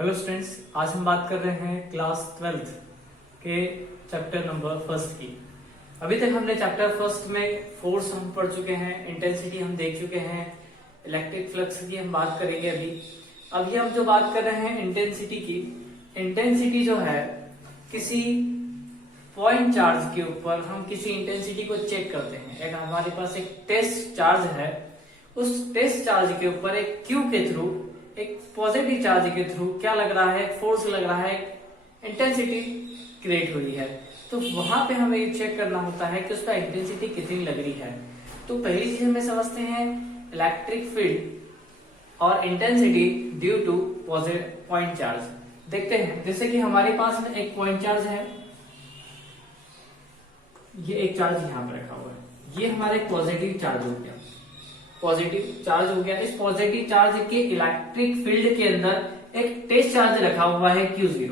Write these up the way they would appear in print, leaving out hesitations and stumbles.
Hello students, आज हम बात कर रहे हैं क्लास 12th के चैप्टर नंबर फर्स्ट की। अभी तक हमने चैप्टर फर्स्ट में फोर्स हम पढ़ चुके हैं, इंटेंसिटी हम देख चुके हैं, इलेक्ट्रिक फ्लक्स की हम बात करेंगे। अभी हम जो बात कर रहे हैं इंटेंसिटी की। इंटेंसिटी जो है किसी पॉइंट चार्ज के ऊपर हम किसी इंटेंसिटी को चेक करते हैं। एक हमारे पास एक टेस्ट चार्ज है, उस टेस्ट चार्ज के ऊपर एक क्यू के थ्रू, एक पॉजिटिव चार्ज के थ्रू क्या लग रहा है, फोर्स लग रहा है, इंटेंसिटी क्रिएट हुई है। तो वहां पे हमें ये चेक करना होता है कि उसका इंटेंसिटी कितनी लग रही है। तो पहली चीज हमें समझते हैं इलेक्ट्रिक फील्ड और intensity due two point charge. देखते हैं, जैसे कि हमारे पास में एक पॉइंट चार्ज है, ये एक चार्ज यहाँ पर रखा हुआ है, ये हमारा एक पॉजिटिव चार्ज हो गया, पॉजिटिव चार्ज हो गया। इस पॉजिटिव चार्ज के इलेक्ट्रिक फील्ड के अंदर एक टेस्ट चार्ज रखा हुआ है Q0,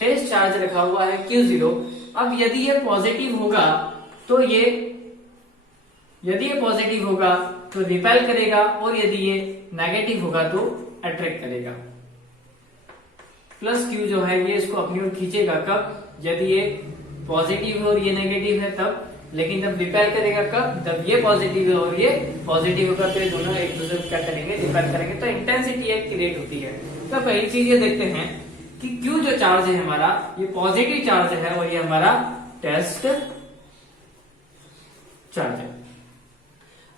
टेस्ट चार्ज रखा हुआ है Q0। अब यदि ये पॉजिटिव होगा तो यदि ये पॉजिटिव होगा तो रिपेल करेगा, और यदि ये नेगेटिव होगा तो अट्रैक्ट करेगा। प्लस Q जो है ये इसको अपनी ओर खींचेगा। कब? यदि ये पॉजिटिव है और ये नेगेटिव है तब। लेकिन जब रिपेल करेगा कब? जब ये पॉजिटिव है और ये पॉजिटिव होगा, तो ये दोनों एक दूसरे को क्या करेंगे, रिपेल करेंगे। तो इंटेंसिटी एक क्रिएट होती है। तो पहली चीज ये देखते हैं कि Q जो चार्ज है हमारा, ये पॉजिटिव चार्ज है और ये हमारा टेस्ट चार्ज है।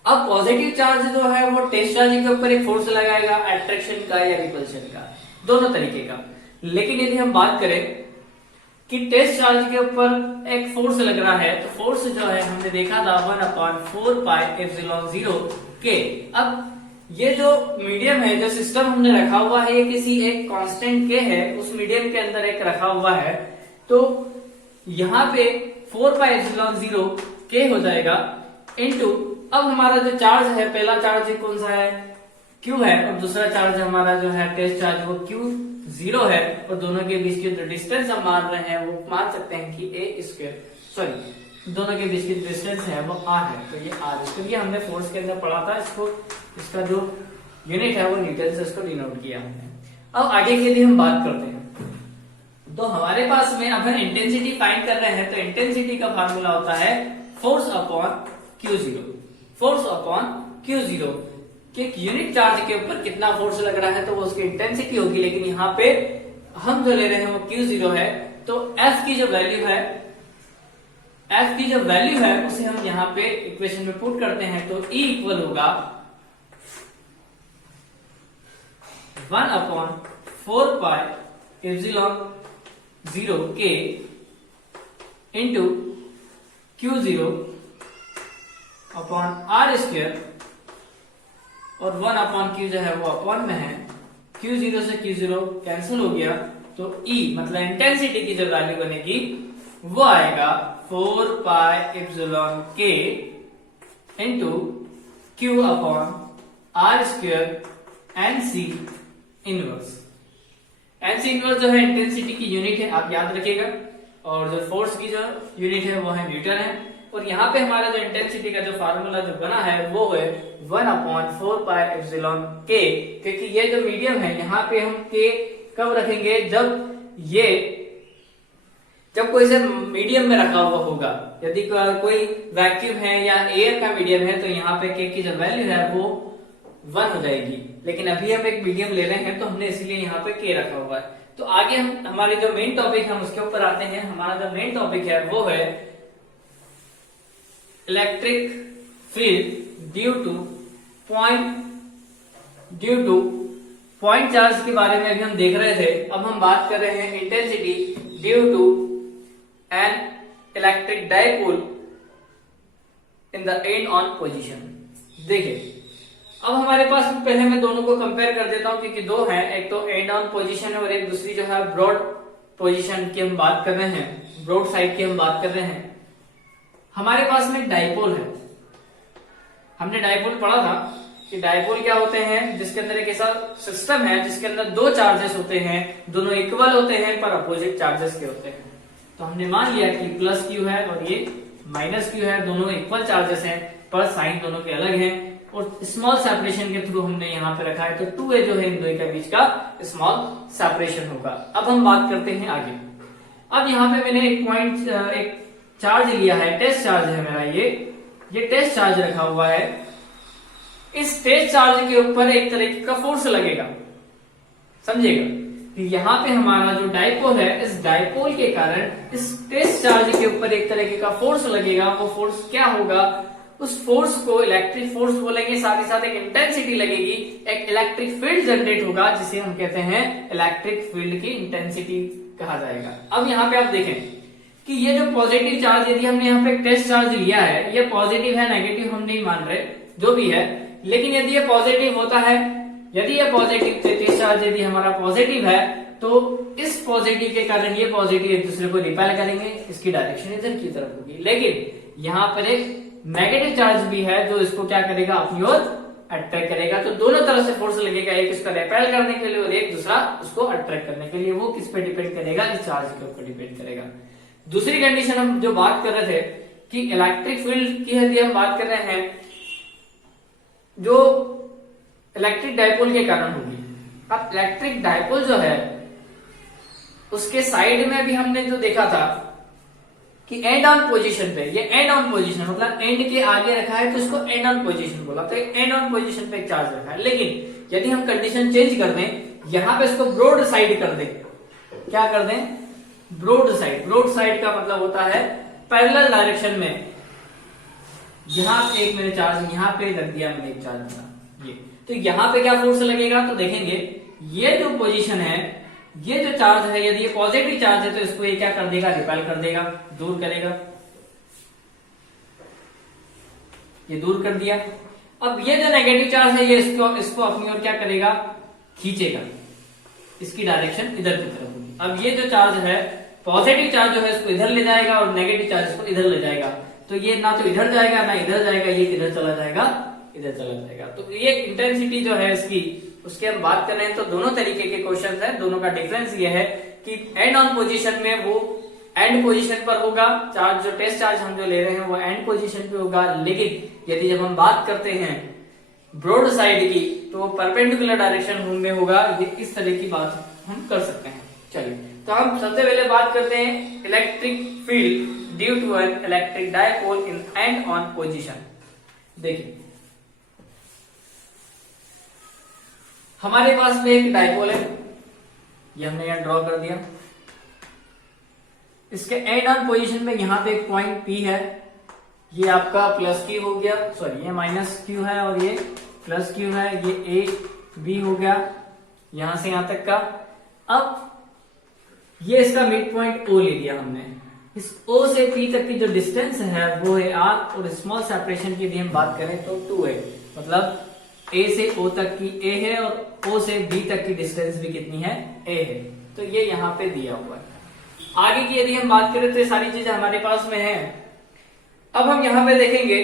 अब पॉजिटिव चार्ज जो है वो टेस्ट चार्ज के ऊपर एक फोर्स लगाएगा, अट्रैक्शन का या रिपल्शन का, दोनों तरीके का। लेकिन यदि हम बात करें कि टेस्ट चार्ज के ऊपर एक फोर्स लग रहा है, तो फोर्स जो है हमने देखा था 1/4πε0 के। अब ये जो मीडियम है, जो सिस्टम हमने रखा हुआ है, ये किसी एक कांस्टेंट के है, उस मीडियम के अंदर एक रखा हुआ है। तो यहाँ पे 4πε0 के हो जाएगा इनटू, अब हमारा जो चार्ज है, पहला चार्ज कौन सा है, Q है, और दूसरा चार्ज हमारा जो है टेस्ट चार्ज वो Q0 है, और दोनों के बीच की जो डिस्टेंस हम मान रहे हैं वो मान सकते हैं कि दोनों के बीच की डिस्टेंस है वो R है। तो ये R है, तो ये हमने फोर्स के अंदर पढ़ा था। इसको, इसका जो यूनिट है वो न्यूटन से इसको डिनोट किया हमने। अब आगे की यदि हम बात करते हैं, तो हमारे पास में अब इंटेंसिटी फाइंड कर रहे हैं, तो इंटेंसिटी का फार्मूला होता है force upon Q0। Force upon Q0 कि एक यूनिट चार्ज के ऊपर कितना फोर्स लग रहा है तो वो उसकी इंटेंसिटी होगी। लेकिन यहाँ पे हम जो ले रहे हैं वो Q0 है, तो F की जो वैल्यू है उसे हम यहाँ पे इक्वेशन में पुट करते हैं। तो E इक्वल होगा 1/4πε0 के इंटू Q0 अपॉन R², और 1/Q जो है वो अपॉन में है। Q0 से Q0 कैंसिल हो गया, तो E मतलब इंटेंसिटी की जो वैल्यू बनेगी वो आएगा 4πε0k into Q upon R² NC inverse. NC inverse जो है इंटेंसिटी की यूनिट है, आप याद रखिएगा। और जो फोर्स की जो यूनिट है वो है न्यूटन है। और यहाँ पे हमारा जो इंटेंसिटी का जो फार्मूला जो बना है वो है 1/4πε0k, क्योंकि ये जो मीडियम है यहाँ पे हम k कब रखेंगे, जब कोई से मीडियम में रखा हुआ होगा। यदि कोई वैक्यूम है या एयर का मीडियम है तो यहाँ पे k की जो वैल्यू है वो 1 हो जाएगी। लेकिन अभी हम एक मीडियम ले रहे हैं तो हमने इसलिए यहाँ पे k रखा हुआ है। तो आगे हम हमारे जो मेन टॉपिक है उसके ऊपर आते हैं। हमारा जो मेन टॉपिक है वो है electric field due two point charge के बारे में अभी हम देख रहे थे। अब हम बात कर रहे हैं intensity due to an electric dipole in the end on position. देखिए, अब हमारे पास पहले मैं दोनों को कंपेयर कर देता हूं, क्योंकि दो हैं, एक तो एंड ऑन पोजीशन है और एक दूसरी जो है ब्रॉड पोजीशन की हम बात कर रहे हैं, ब्रॉड साइड की हम बात कर रहे हैं। हमारे पास में डाइपोल है, हमने डाइपोल पढ़ा था कि डाइपोल क्या होते हैं, जिसके अंदर एक ऐसा सिस्टम है जिसके अंदर दो चार्जेस होते हैं, दोनों इक्वल होते हैं पर अपोजिट चार्जेस के होते हैं। तो हमने मान लिया कि प्लस Q है और ये माइनस Q है, दोनों इक्वल चार्जेस हैं पर साइन दोनों के अलग हैं। और स्मॉल सेपरेशन के थ्रू हमने यहाँ पे रखा है, तो 2a जो है इन दोनों के बीच का स्मॉल सेपरेशन होगा। अब हम बात करते हैं आगे। अब यहाँ पे मैंने एक चार्ज लिया है, टेस्ट चार्ज है मेरा, ये टेस्ट चार्ज रखा हुआ है। इस टेस्ट चार्ज के ऊपर एक तरीके का फोर्स लगेगा, समझेगा कि यहाँ पे हमारा जो डाइपोल है, इस डाइपोल के कारण इस टेस्ट चार्ज के ऊपर एक तरीके का फोर्स लगेगा। वो फोर्स क्या होगा, उस फोर्स को इलेक्ट्रिक फोर्स बोलेंगे, साथ ही साथ एक इंटेंसिटी लगेगी, एक इलेक्ट्रिक फील्ड जनरेट होगा, जिसे हम कहते हैं इलेक्ट्रिक फील्ड की इंटेंसिटी कहा जाएगा। अब यहाँ पे आप देखें कि ये जो पॉजिटिव चार्ज, यदि हमने यहाँ पे टेस्ट चार्ज लिया है, ये पॉजिटिव है, नेगेटिव हम नहीं मान रहे, जो भी है, लेकिन यदि ये पॉजिटिव होता है, यदि ये पॉजिटिव टेस्ट चार्ज यदि हमारा पॉजिटिव है, तो इस पॉजिटिव के कारण ये पॉजिटिव एक दूसरे को रिपेल करेंगे, इसकी डायरेक्शन इधर की तरफ होगी। लेकिन यहाँ पर एक नेगेटिव चार्ज भी है जो इसको क्या करेगा, अपनी ओर अट्रैक्ट करेगा। तो दोनों तरफ से फोर्स लगेगा, एक इसका रिपेल करने के लिए और एक दूसरा उसको अट्रैक्ट करने के लिए। वो किस पे डिपेंड करेगा, इस चार्ज के ऊपर डिपेंड करेगा। दूसरी कंडीशन हम जो बात कर रहे थे कि इलेक्ट्रिक फील्ड की यदि हम बात कर रहे हैं जो इलेक्ट्रिक डाइपोल के कारण होगी। अब इलेक्ट्रिक डाइपोल जो है उसके साइड में भी हमने जो देखा था कि एंड ऑन पोजीशन पे, ये एंड ऑन पोजीशन मतलब एंड के आगे रखा है तो इसको एंड ऑन पोजीशन बोला, तो एंड ऑन पोजीशन पे एक चार्ज रखा है। लेकिन यदि हम कंडीशन चेंज कर दें, यहां पे इसको ब्रॉड साइड कर दें, क्या कर दें, ब्रॉड साइड। ब्रॉड साइड का मतलब होता है पैरेलल डायरेक्शन में। यहां पे एक मैंने चार्ज यहां पे रख दिया, मैंने एक चार्ज ये, तो यहां पे क्या फोर्स लगेगा, तो देखेंगे ये जो पोजीशन है, ये जो चार्ज है, यदि ये पॉजिटिव चार्ज है तो इसको ये क्या कर देगा, रिपेल कर देगा, दूर करेगा, ये दूर कर दिया। अब ये जो नेगेटिव चार्ज है ये इसको अपनी ओर क्या करेगा, खींचेगा, इसकी डायरेक्शन इधर की तरफ होगी। अब ये जो चार्ज है, पॉजिटिव चार्ज जो है इसको इधर ले जाएगा और नेगेटिव चार्ज इसको इधर ले जाएगा। तो ये ना तो इधर जाएगा ना इधर जाएगा, ये किधर चला जाएगा, इधर चला जाएगा। तो ये इंटेंसिटी जो है इसकी, उसके हम बात कर रहे हैं। तो दोनों तरीके के क्वेश्चन है, दोनों का डिफरेंस ये है कि एंड ऑन पोजीशन में वो एंड पोजीशन पर होगा, चार्ज जो टेस्ट चार्ज हम जो ले रहे हैं वो एंड पोजीशन पे होगा। लेकिन यदि जब हम बात करते हैं ब्रॉड साइड की, तो वो परपेंडिकुलर डायरेक्शन में होगा। ये इस तरह की बात हम कर सकते हैं। चलिए, तो हम सबसे पहले बात करते हैं electric field due to an electric dipole in end on position. देखिए, हमारे पास में एक डायपोल है, ये हमने यहां ड्रॉ कर दिया। इसके एंड ऑन पोजीशन में यहां पे एक पॉइंट P है, ये आपका प्लस Q हो गया, सॉरी ये माइनस Q है और ये प्लस Q है, ये A B हो गया यहां से यहां तक का। अब ये इसका मिड पॉइंट O ले लिया हमने। इस O से P तक की जो डिस्टेंस है वो है R, और स्मॉल सेपरेशन की यदि हम बात करें तो 2 है, मतलब A से O तक की A है और O से B तक की डिस्टेंस भी कितनी है, A है। तो ये यहाँ पे दिया हुआ है। आगे की यदि हम बात करें तो ये सारी चीजें हमारे पास में है। अब हम यहाँ पे देखेंगे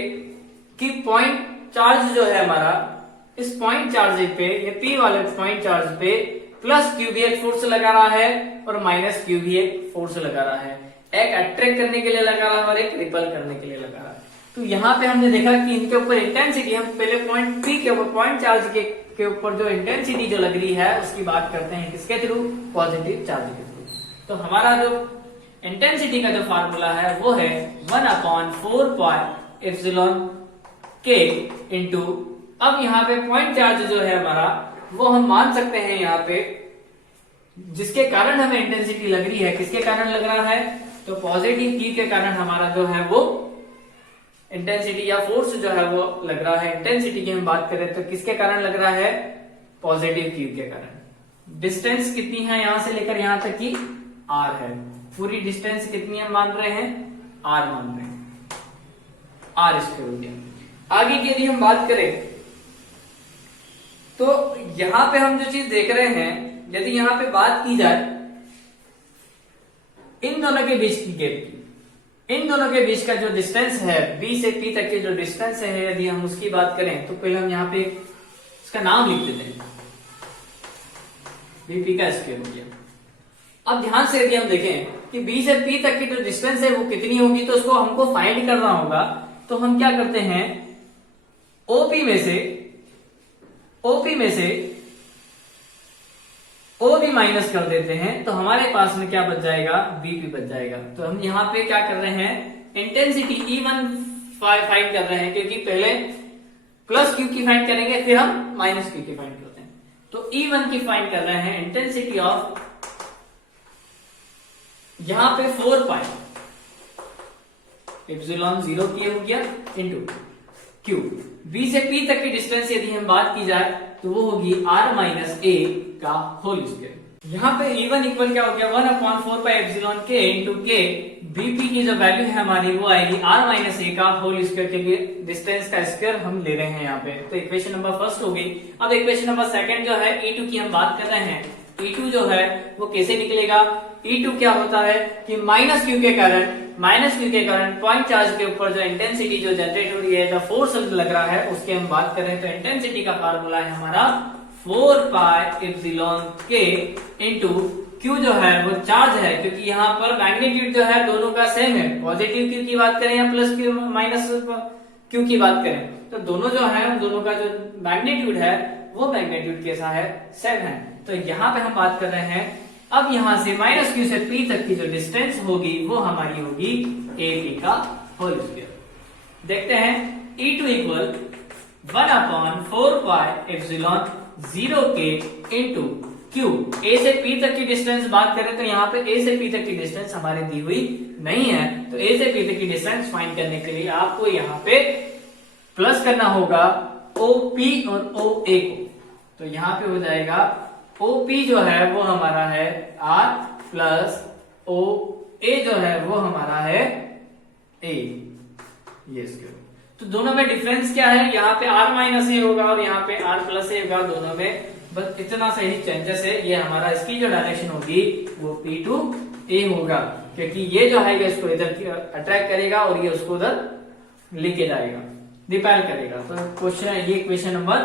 कि पॉइंट चार्ज जो है हमारा, इस पॉइंट चार्ज पे, ये P वाले पॉइंट चार्ज पे प्लस Q भी एक फोर्स लगा रहा है और माइनस Q भी एक फोर्स लगा रहा है। एक अट्रैक्ट करने के लिए लगा रहा है और एक रिपल करने के लिए लगा रहा है। तो यहाँ पे हमने देखा कि इनके ऊपर इंटेंसिटी, हम पहले पॉइंट P के ऊपर, पॉइंट चार्ज के ऊपर जो इंटेंसिटी जो लग रही है उसकी बात करते हैं, किसके थ्रू, पॉजिटिव चार्ज के थ्रू। तो हमारा जो इंटेंसिटी का जो फार्मूला है वो है 1/4πε इंटू, अब यहाँ पे पॉइंट चार्ज जो है हमारा वो हम मान सकते हैं यहाँ पे, जिसके कारण हमें इंटेंसिटी लग रही है, किसके कारण लग रहा है, तो पॉजिटिव Q के कारण हमारा जो है वो इंटेंसिटी या फोर्स जो है वो लग रहा है। इंटेंसिटी की हम बात करें तो किसके कारण लग रहा है, पॉजिटिव Q के कारण। डिस्टेंस कितनी है यहां से लेकर यहां तक की, R है। पूरी डिस्टेंस कितनी हम मान रहे हैं, R मान रहे हैं, R स्क्वायर हो गया। आगे की यदि हम बात करें तो यहां पे हम जो चीज देख रहे हैं, यदि यहां पे बात की जाए इन दोनों के बीच की गैप की, इन दोनों के बीच का जो डिस्टेंस है B से P तक के जो डिस्टेंस है, यदि हम उसकी बात करें तो पहले हम यहाँ पे इसका नाम लिख देते हैं, BP का स्क्वायर हो गया। अब ध्यान से यदि हम देखें कि B से P तक की जो डिस्टेंस है वो कितनी होगी, तो उसको हमको फाइंड करना होगा। तो हम क्या करते हैं, ओपी में से ओ भी माइनस कर देते हैं तो हमारे पास में क्या बच जाएगा, बीपी बच जाएगा। तो हम यहाँ पे क्या कर रहे हैं, इंटेंसिटी E1 फाइंड कर रहे हैं, क्योंकि पहले प्लस क्यू की फाइंड करेंगे फिर हम माइनस क्यू की फाइंड करते हैं। तो E1 की फाइंड कर रहे हैं, इंटेंसिटी ऑफ यहां पे 4 पाई एप्सिलॉन 0 की हो गया इंटू क्यू। बी से पी तक की डिस्टेंस यदि हम बात की जाए तो वो होगी r माइनस ए का होल स्क्वायर। यहाँ पे E1 इक्वल क्या हो गया, 1/4 पाई एप्सिलॉन के इंटू के। बीपी की जो वैल्यू है हमारी वो आएगी r माइनस ए का होल स्क्वायर, के लिए डिस्टेंस का स्क्वायर हम ले रहे हैं यहाँ पे। तो इक्वेशन नंबर फर्स्ट हो गई। अब इक्वेशन नंबर सेकंड जो है E2 की हम बात कर रहे हैं। E2 जो है वो कैसे निकलेगा, E2 क्या होता है कि माइनस क्यू के कारण पॉइंट चार्ज के ऊपर जो इंटेंसिटी जो जनरेट हो रही है, जो फोर्स लग रहा है, उसकी हम बात करें तो इंटेंसिटी का फार्मूला है हमारा 4 पाई एप्सिलॉन के इंटू क्यू जो है वो चार्ज है, क्योंकि यहाँ पर मैग्नीट्यूड जो है दोनों का सेम है। पॉजिटिव क्यू की बात करें या प्लस क्यू माइनस क्यू की बात करें तो दोनों जो है उन दोनों का जो मैग्नीट्यूड है वो मैग्नीट्यूड कैसा है, सेम है। तो यहाँ पे हम बात कर रहे हैं, अब यहां से माइनस क्यू से पी तक की जो डिस्टेंस होगी वो हमारी होगी ए पी का होल स्क्वायर। देखते हैं E2 इक्वल 1/4 पाई एप्सिलॉन 0 के इंटू क्यू। ए से पी तक की डिस्टेंस बात करें तो यहाँ पे ए से पी तक की डिस्टेंस हमारे दी हुई नहीं है, तो ए से पी तक की डिस्टेंस फाइंड करने के लिए आपको यहाँ पे प्लस करना होगा OP और OA को। तो यहाँ पे हो जाएगा OP जो है वो हमारा है R प्लस OA जो है वो हमारा है A। ये तो दोनों में डिफरेंस क्या है, यहाँ पे R माइनस ए होगा और यहाँ पे R प्लस ए होगा। दोनों में बस इतना सही चेंजेस है। ये हमारा इसकी जो डायरेक्शन होगी वो P2A होगा, क्योंकि ये जो है इसको इधर अट्रैक्ट करेगा और ये उसको उधर लेके जाएगा, रिपेल करेगा। तो क्वेश्चन ये क्वेश्चन नंबर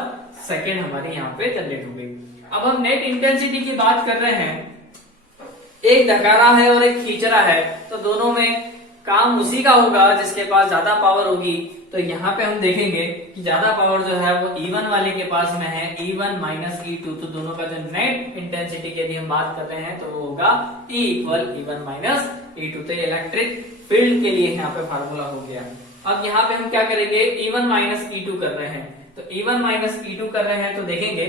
सेकेंड हमारे यहाँ पे जनरेट हो गई। अब हम नेट इंटेंसिटी की बात कर रहे हैं। एक धक्का रहा है और एक खींच रहा है, तो दोनों में काम उसी का होगा जिसके पास ज्यादा पावर होगी। तो यहाँ पे हम देखेंगे कि ज्यादा पावर जो है वो E1 वाले के पास में है, E1 माइनस E2। तो दोनों का जो नेट इंटेंसिटी की यदि हम बात कर रहे हैं तो वो होगा E equal E1 minus E2। तो ये इलेक्ट्रिक फील्ड के लिए यहाँ पे फार्मूला हो गया। अब यहाँ पे हम क्या करेंगे, E1 माइनस E2 कर रहे हैं। तो E1 माइनस E2 कर रहे हैं तो देखेंगे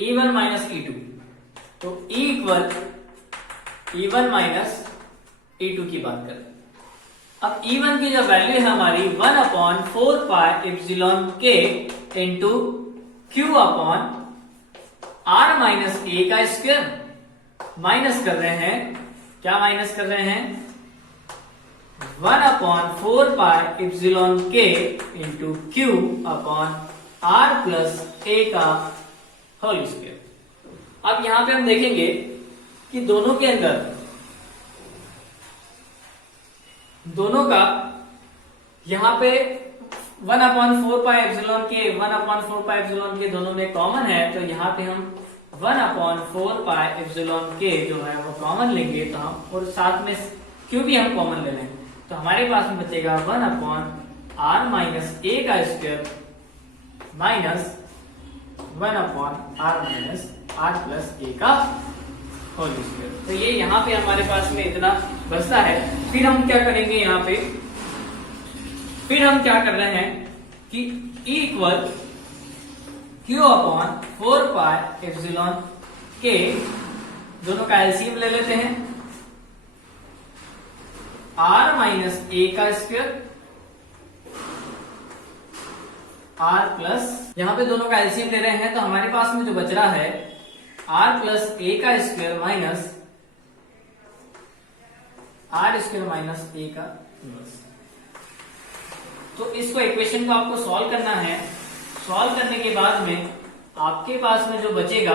E1 माइनस E2, तो E equal E1 minus E2 की बात करें। अब E1 की जो वैल्यू है हमारी 1/4 पाई एप्सिलॉन के into Q upon R minus A का स्क्वायर माइनस कर रहे हैं। क्या माइनस कर रहे हैं, 1/4 पाई एप्सिलॉन के into Q upon R plus A का होल स्क्वायर। अब यहां पे हम देखेंगे कि दोनों के अंदर दोनों का यहां पे 1/4 पाई एप्सिलॉन के 1/4 पाई एप्सिलॉन के दोनों में कॉमन है। तो यहाँ पे हम 1/4 पाई एप्सिलॉन के जो है वो कॉमन लेंगे, तो हम और साथ में क्यू भी हम कॉमन ले लेंगे। तो हमारे पास में बचेगा 1/r माइनस ए का square minus 1/r minus r plus A का होल स्क्वायर। तो ये यहाँ पे हमारे पास में इतना बचता है। फिर हम क्या करेंगे, यहाँ पे फिर हम क्या कर रहे हैं कि E equal Q upon 4 pi epsilon के, दोनों का एलसीएम ले लेते हैं। R माइनस ए का स्क्वायर R प्लस, यहाँ पे दोनों का एलसीएम ले रहे हैं तो हमारे पास में जो बच रहा है R प्लस ए का square minus R square minus A का इनवर्स। तो इसको इक्वेशन को आपको सॉल्व करना है। सॉल्व करने के बाद में आपके पास में जो बचेगा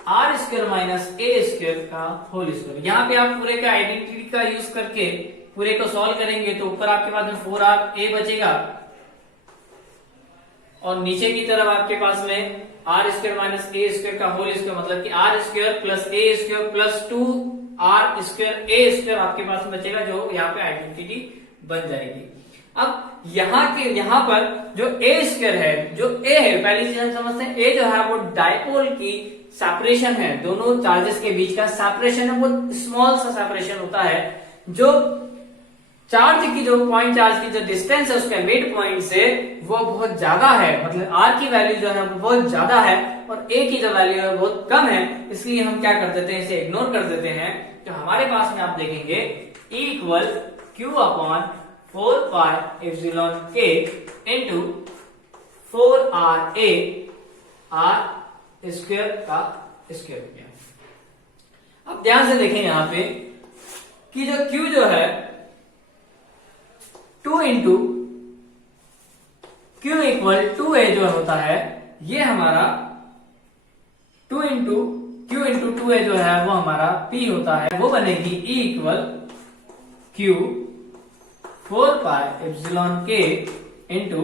R square minus a square का होल स्क्वायर। यहाँ पे आप पूरे का आइडेंटिटी का यूज करके पूरे को सॉल्व करेंगे तो ऊपर आपके पास में 4RA बचेगा और नीचे की तरफ आपके पास में R square minus a square का होल स्क्वायर, मतलब कि R square plus a square plus 2 R square a square आपके पास में बचेगा, जो यहाँ पे आइडेंटिटी बन जाएगी। अब यहाँ पर जो ए स्क्वायर है, जो ए है, पहली चीज हम समझते हैं, ए जो है वो डायपोल की सेपरेशन है, दोनों चार्जेस के बीच का सेपरेशन है, वो स्मॉल सा सेपरेशन होता है। जो चार्ज की जो पॉइंट चार्ज की जो डिस्टेंस है उसके मिड पॉइंट से वो बहुत ज्यादा है, मतलब आर की वैल्यू जो है वो बहुत ज्यादा है और ए की जो वैल्यू है बहुत कम है, इसलिए हम क्या कर देते हैं, इसे इग्नोर कर देते हैं। तो हमारे पास में आप देखेंगे E equal Q upon 4 pi epsilon के into 4 R A R square का स्क्वायर हो गया। अब ध्यान से देखें यहाँ पे कि जो Q जो है 2 इंटू क्यू इक्वल 2a जो होता है, ये हमारा 2 इंटू क्यू इंटू 2a जो है वो हमारा P होता है, वो बनेगी E equal Q 4 pi epsilon के इंटू,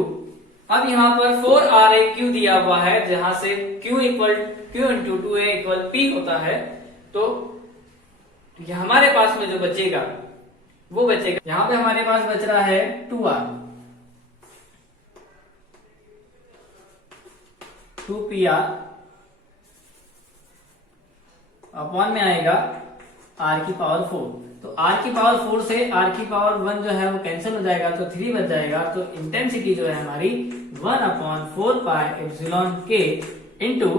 अब यहाँ पर 4 आर ए क्यू दिया हुआ है, जहां से Q equal Q into 2a equal P होता है, तो हमारे पास में जो बचेगा वो बचेगा, यहां पे हमारे पास बच रहा है 2r 2pr अपॉन में आएगा r की पावर 4, तो r की पावर 4 से r की पावर 1 जो है वो कैंसिल हो जाएगा, तो 3 बच जाएगा। तो इंटेंसिटी जो है हमारी 1 अपॉन 4 पाई एप्सिलॉन के इंटू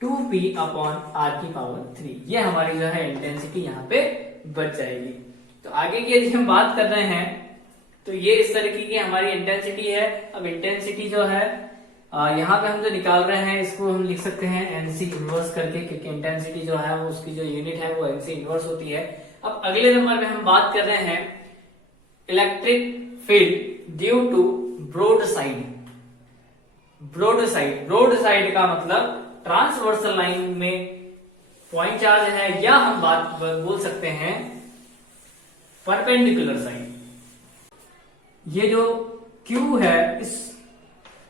2p अपॉन r की पावर 3, ये हमारी जो है इंटेंसिटी यहाँ पे बच जाएगी। तो आगे की यदि हम बात कर रहे हैं तो ये इस तरीके की हमारी इंटेंसिटी है। अब इंटेंसिटी जो है यहाँ पे हम जो निकाल रहे हैं इसको हम लिख सकते हैं एनसी इनवर्स करके, क्योंकि इंटेंसिटी जो है वो उसकी जो यूनिट है वो एनसी इनवर्स होती है। अब अगले नंबर में हम बात कर रहे हैं electric field due to broad side. Broad side का मतलब ट्रांसवर्सल लाइन में पॉइंट चार्ज है, या हम बात बोल सकते हैं परपेंडिकुलर साइड। ये जो Q है इस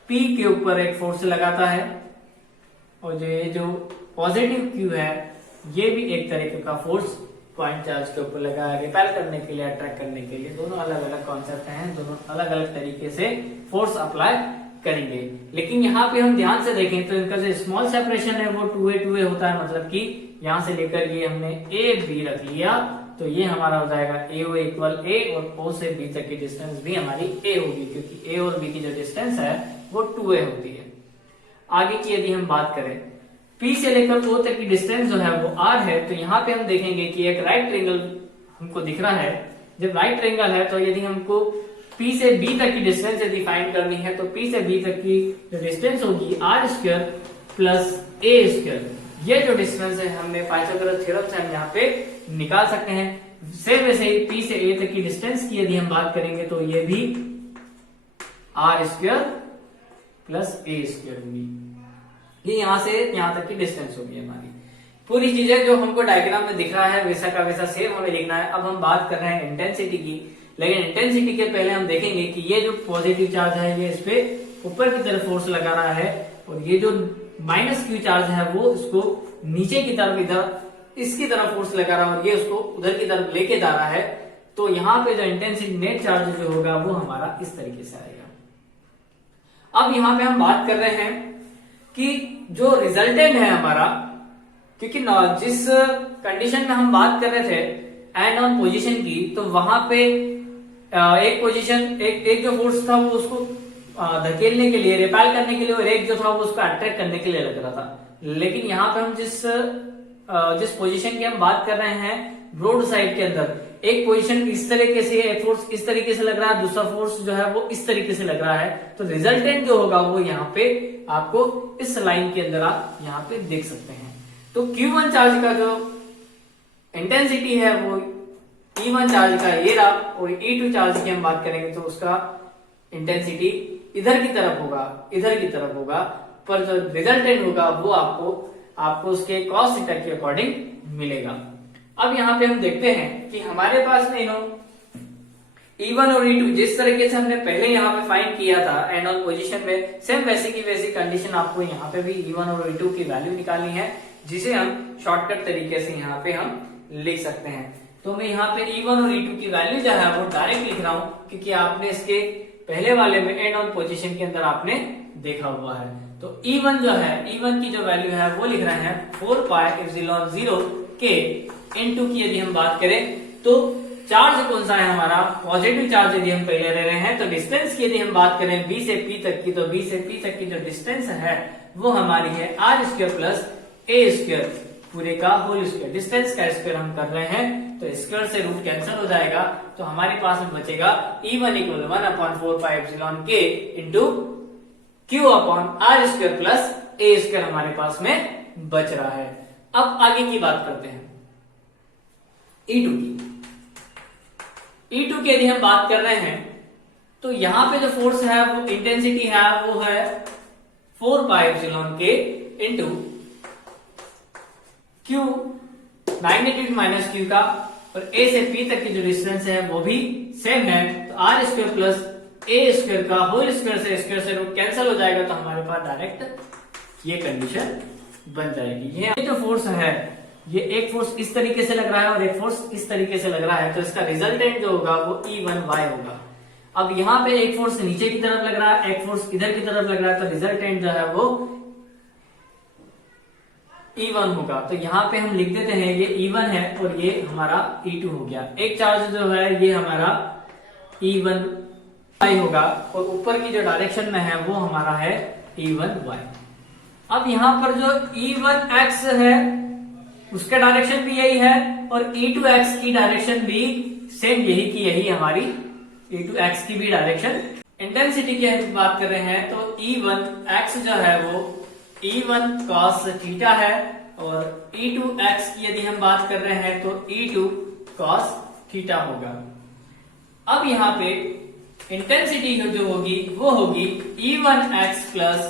P के ऊपर एक फोर्स लगाता है, और ये जो पॉजिटिव Q है ये भी एक तरीके का फोर्स पॉइंट चार्ज के ऊपर लगा है, रिपेल करने के लिए, अट्रैक्ट करने के लिए। दोनों अलग अलग कॉन्सेप्ट हैं, दोनों अलग अलग तरीके से फोर्स अप्लाई करेंगे। लेकिन यहाँ पे हम ध्यान से देखें तो इनका जो स्मॉल सेपरेशन है वो 2a होता है, मतलब कि यहाँ से लेकर ये हमने a b रख लिया, तो ये हमारा हो जाएगा AO इक्वल A, और O से B तक की डिस्टेंस भी हमारी A होगी, क्योंकि A और B की जो डिस्टेंस है वो 2a होती है। आगे की यदि हम बात करें P से लेकर O तक की डिस्टेंस जो है वो R है, तो यहाँ पे हम देखेंगे कि एक राइट ट्रायंगल हमको दिख रहा है। जब राइट ट्रायंगल है तो यदि हमको P से B तक की डिस्टेंस यदि फाइंड करनी है, तो P से B तक की जो डिस्टेंस होगी R square plus A square, ये जो डिस्टेंस है हमने पाइथागोरस थ्योरम से हम यहाँ पे निकाल सकते हैं। सेम वैसे ही P से A तक की डिस्टेंस की यदि हम बात करेंगे तो ये भी R square plus A square होगी, ये यहां से यहां तक की डिस्टेंस होगी हमारी। पूरी चीजें जो हमको डायग्राम में दिख रहा है वैसा का वैसा सेम हमें लिखना है। अब हम बात कर रहे हैं इंटेंसिटी की, लेकिन इंटेंसिटी के पहले हम देखेंगे कि ये जो पॉजिटिव चार्ज है ये इस पे ऊपर की तरफ फोर्स लगा रहा है, और ये जो माइनस Q चार्ज है वो इसको नीचे की तरफ इधर इसकी तरफ फोर्स लगा रहा है, और ये उसको उधर की तरफ लेके जा रहा है। तो यहाँ पे जो इंटेंसिटी नेट चार्ज जो होगा वो हमारा इस तरीके से आएगा। अब यहाँ पे हम बात कर रहे हैं कि जो रिजल्टेंट है हमारा, क्योंकि जिस कंडीशन में हम बात कर रहे थे एंड ऑन पोजीशन की, तो वहां पे एक पोजीशन एक जो फोर्स था वो उसको धकेलने के लिए, रिपेल करने के लिए, और एक जो था वो उसको अट्रैक्ट करने के लिए लग रहा था। लेकिन यहाँ पे हम जिस पोजीशन की हम बात कर रहे हैं ब्रॉड साइड के अंदर, एक पोजीशन इस तरीके से, एक फोर्स इस तरीके से लग रहा है, दूसरा फोर्स जो है वो इस तरीके से लग रहा है, तो रिजल्टेंट जो होगा वो यहाँ पे आपको इस लाइन के अंदर आप यहाँ पे देख सकते हैं। तो Q1 चार्ज का जो इंटेंसिटी है वो E1 चार्ज का ये रहा, और E2 चार्ज की हम बात करेंगे तो उसका इंटेंसिटी इधर की तरफ होगा, पर जो रिजल्टेंट होगा वो आपको उसके कॉस थीटा के अकॉर्डिंग मिलेगा। अब यहाँ पे हम देखते हैं कि हमारे पास में E1 और E2 जिस तरीके से हमने पहले यहाँ पे फाइंड किया था एंड ऑन पोजीशन में, सेम वैसी की वैसी कंडीशन आपको यहाँ पे भी E1 और E2 की वैल्यू निकालनी है। जिसे हम शॉर्टकट तरीके से यहाँ पे हम लिख सकते हैं। तो मैं यहाँ पे E1 और E2 की वैल्यू जो है वो डायरेक्ट लिख रहा हूँ, क्योंकि आपने इसके पहले वाले में एंड ऑन पोजीशन के अंदर आपने देखा हुआ है। तो E1 जो है, E1 की जो वैल्यू है वो लिख रहे हैं 4 पाई एप्सिलॉन 0 के इनटू की यदि हम बात करें तो चार्ज कौन सा है हमारा, पॉजिटिव चार्ज यदि हम पहले ले रहे हैं, तो डिस्टेंस की यदि हम बात करें B से P तक की, तो B से P तक की जो डिस्टेंस है वो हमारी है r² प्लस a² पूरे का होल स्क्वायर। डिस्टेंस का स्क्वायर हम कर रहे हैं तो स्क्वायर से रूट कैंसिल हो जाएगा, तो हमारे पास में बचेगा E1 equal 1/4 pi epsilon k into Q upon r² plus a² हमारे पास में बच रहा है। अब आगे की बात करते हैं E2 की। E2 की यदि हम बात कर रहे हैं तो यहां पे जो फोर्स है वो इंटेंसिटी है वो है 4 pi epsilon k into Q magnitude minus Q का, और A से P तक की जो डिस्टेंस है वो भी सेम है, तो r² प्लस a² का होल स्क्वायर से स्क्वायर से रूट कैंसिल हो जाएगा, तो हमारे पास डायरेक्ट ये कंडीशन बन जाएगी। ये जो फोर्स है ये एक फोर्स इस तरीके से लग रहा है और एक फोर्स इस तरीके से लग रहा है, तो इसका रिजल्टेंट जो होगा वो E1y होगा। अब यहाँ पे एक फोर्स नीचे की तरफ लग रहा है, एक फोर्स इधर की तरफ लग रहा है, तो रिजल्टेंट जो है वो E1 होगा। तो यहाँ पे हम लिख देते हैं ये E1 है और ये हमारा E2 हो गया। एक चार्ज जो है ये हमारा E1y होगा और ऊपर की जो डायरेक्शन में है वो हमारा है E1y। अब यहाँ पर जो E1x है उसका डायरेक्शन भी यही है और E2x की डायरेक्शन भी सेम यही की यही हमारी E2x की भी डायरेक्शन। इंटेंसिटी की हम बात कर रहे हैं तो E1x जो है वो E1 cos थीटा है और E2x की यदि हम बात कर रहे हैं तो E2 cos थीटा होगा। अब यहाँ पे इंटेंसिटी जो होगी वो होगी E1x प्लस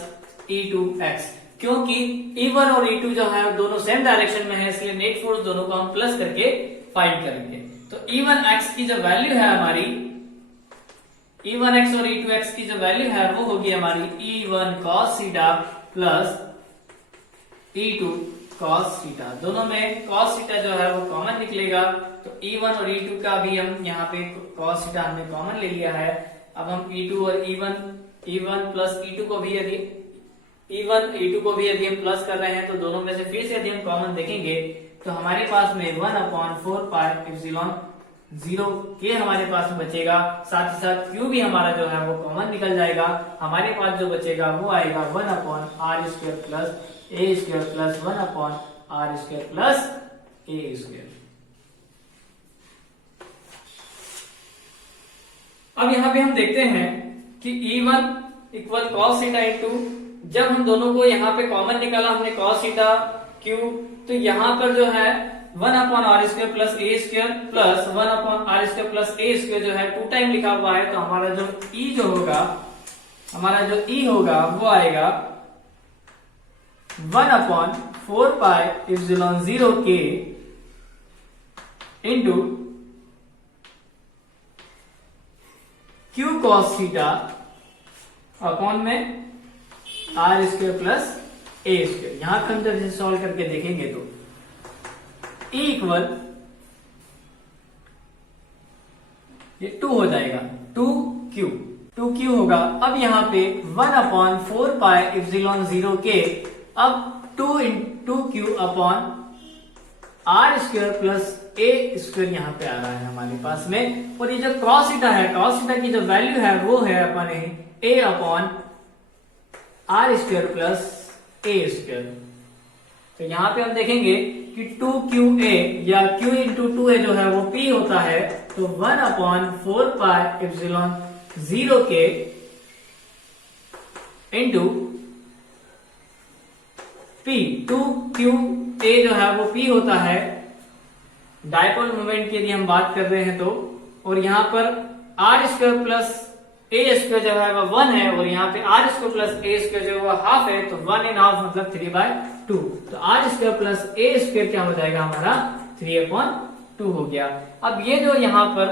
E2x, क्योंकि E1 और E2 जो है दोनों सेम डायरेक्शन में है, इसलिए नेट फोर्स दोनों को हम प्लस करके फाइंड करेंगे। तो E1x की जो वैल्यू है हमारी, E1x और E2x की जो वैल्यू है वो होगी हमारी E1 cos theta plus E2 cos theta. दोनों में cos थीटा जो है वो कॉमन निकलेगा, तो E1 और E2 का भी हम यहाँ पे cos थीटा हमने कॉमन ले लिया है। अब हम E2 और E1 प्लस E2 को भी यदि E2 को भी यदि हम प्लस कर रहे हैं तो दोनों में से फिर से यदि हम कॉमन देखेंगे तो हमारे पास में 1/4 पाई एप्सिलॉन 0 के हमारे पास में बचेगा। साथ ही साथ Q भी हमारा जो है वो कॉमन निकल जाएगा, हमारे पास जो बचेगा वो आएगा 1/r² plus a² plus 1/r² plus a²। अब यहाँ पे हम देखते हैं कि E1 equal cos theta into, जब हम दोनों को यहाँ पे कॉमन निकाला हमने cos थीटा Q, तो यहाँ पर जो है 1/r² plus a² plus 1/r² plus a² जो है 2 टाइम लिखा हुआ है, तो हमारा जो E जो होगा, हमारा जो E होगा वो आएगा 1/4 pi epsilon 0 k into Q cos theta upon में r² प्लस a²। यहां पर हम जब इसे सॉल्व करके देखेंगे तो E इक्वल ये 2 हो जाएगा, 2Q होगा। अब यहाँ पे 1/4 पाई एप्सिलॉन 0 k, अब 2Q upon r² plus a² यहाँ पे आ रहा है हमारे पास में, और ये जो cos थीटा है, cos थीटा की जो वैल्यू है वो है अपने a upon r² plus a²। तो यहाँ पे हम देखेंगे कि 2QA या Q इंटू 2A जो है वो P होता है, तो 1/4 pi epsilon 0 k into P, 2QA जो है वो P होता है डायपोल मोमेंट की यदि हम बात कर रहे हैं तो, और यहाँ पर r² प्लस a² जो है वह 1 है और यहाँ पे r² प्लस a² जो है वह हाफ है, तो 1.5 मतलब 3/2, तो r² प्लस a² क्या हो जाएगा हमारा 3/2 हो गया। अब ये जो यहाँ पे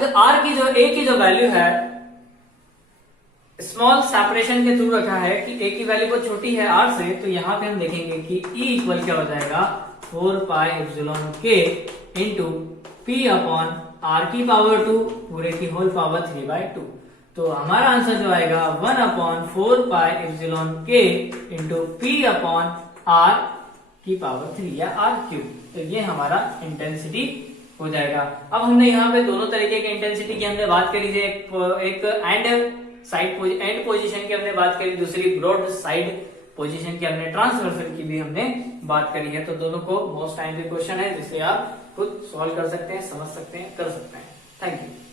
जो r की जो a की जो वैल्यू है स्मॉल सेपरेशन के थ्रू रखा है कि ए की वैल्यू बहुत छोटी है आर से, तो यहाँ पे हम देखेंगे कि ई इक्वल क्या हो जाएगा 4 पाई एप्सिलॉन के इंटू पी अपॉन आर की पावर 2 पूरे की होल पावर 3/2। तो हमारा आंसर जो आएगा 1 अपॉन 4 पाई एप्सिलॉन के इंटू पी अपॉन आर की पावर 3 या आर क्यूब। तो ये हमारा इंटेंसिटी हो जाएगा। अब हमने यहाँ पे दोनों तरीके के इंटेंसिटी की हमने बात करी थी, एक एंड पोजीशन की हमने बात करी, दूसरी ब्रॉड साइड पोजीशन की हमने ट्रांसवर्सल की भी हमने बात करी है। तो दोनों को मोस्ट टाइमली क्वेश्चन है जिसे आप खुद सॉल्व कर सकते हैं, समझ सकते हैं, कर सकते हैं। Thank you.